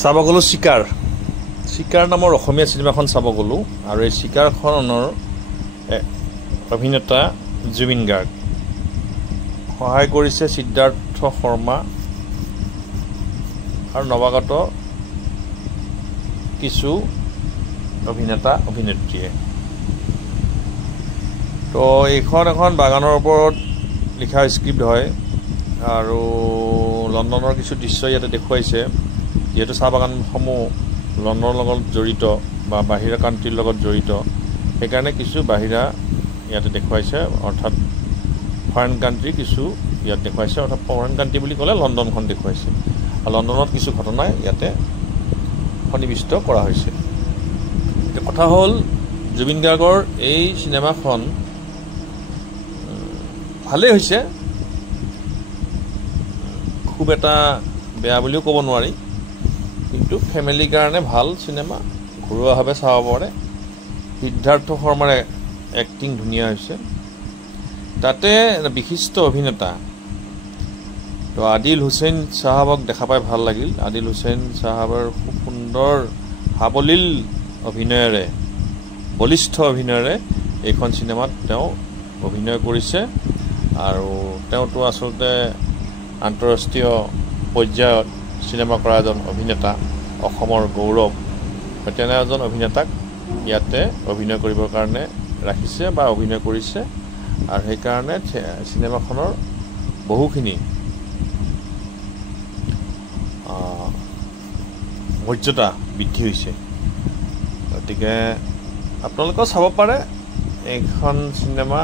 চাব গ'লো চিকাৰ চিকাৰ নামৰ অসমীয়া চিনেমাখন চাব গ'লো আৰু এই চিকাৰখনৰ অভিনেতা জুবিন গাৰ্গ সহায় কৰিছে সিদ্ধাৰ্থ শৰ্মা আৰু নৱাগত কিছু অভিনেতা অভিনেত্ৰীয়ে। তো এইখন এখন বাগানৰ ওপৰত লিখা স্ক্ৰিপ্ট হয় আৰু লণ্ডনৰ কিছু দৃশ্য ইয়াতে দেখুৱাইছে। যিহেতু চাহ বাগানসমূহ লণ্ডনৰ লগত জড়িত বা বাহিৰা কাণ্ট্ৰিৰ লগত জড়িত, সেইকাৰণে কিছু বাহিৰা ইয়াতে দেখুৱাইছে, অৰ্থাৎ ফৰেইন কাণ্ট্ৰি কিছু ইয়াত দেখুৱাইছে। অৰ্থাৎ ফৰেইন কাণ্ট্ৰি বুলি ক'লে লণ্ডনখন দেখুৱাইছে আৰু লণ্ডনত কিছু ঘটনাই ইয়াতে সন্নিৱিষ্ট কৰা হৈছে। কথা হ'ল জুবিন গাৰ্গৰ এই চিনেমাখন ভালেই হৈছে, খুব এটা বেয়া বুলিও ক'ব নোৱাৰি, কিন্তু ফেমিলিৰ কাৰণে ভাল চিনেমা, ঘৰুৱাভাৱে চাব পাৰে। সিদ্ধাৰ্থ শৰ্মাৰ এক্টিং ধুনীয়া হৈছে, তাতে বিশিষ্ট অভিনেতা তো আদিল হুছেইন চাহাবক দেখা পাই ভাল লাগিল। আদিল হুছেইন চাহাবৰ খুব সুন্দৰ সাৱলীল অভিনয়েৰে, বলিষ্ঠ অভিনয়েৰে এইখন চিনেমাত তেওঁ অভিনয় কৰিছে আৰু তেওঁতো আচলতে আন্তঃৰাষ্ট্ৰীয় পৰ্যায়ত চিনেমা কৰা এজন অভিনেতা, অসমৰ গৌৰৱ। তেনে এজন অভিনেতাক ইয়াতে অভিনয় কৰিবৰ কাৰণে ৰাখিছে বা অভিনয় কৰিছে আৰু সেইকাৰণে চিনেমাখনৰ বহুখিনি মৰ্যাদা বৃদ্ধি হৈছে। গতিকে আপোনালোকেও চাব পাৰে, এইখন চিনেমা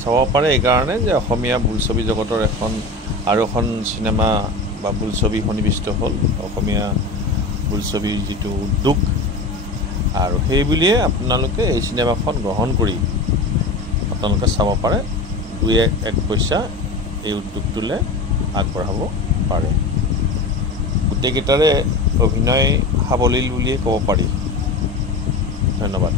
চাব পাৰে এইকাৰণে যে অসমীয়া বোলছবি জগতৰ আৰু এখন চিনেমা বা বোলছবি সন্নিৱিষ্ট হ'ল, অসমীয়া বোলছবিৰ যিটো উদ্যোগ, আৰু সেই বুলিয়ে আপোনালোকে এই চিনেমাখন গ্ৰহণ কৰি আপোনালোকে চাব পাৰে, দুই এক পইচা এই উদ্যোগটোলৈ আগবঢ়াব পাৰে। গোটেইকেইটাৰে অভিনয় সাৱলীল বুলিয়ে ক'ব পাৰি। ধন্যবাদ।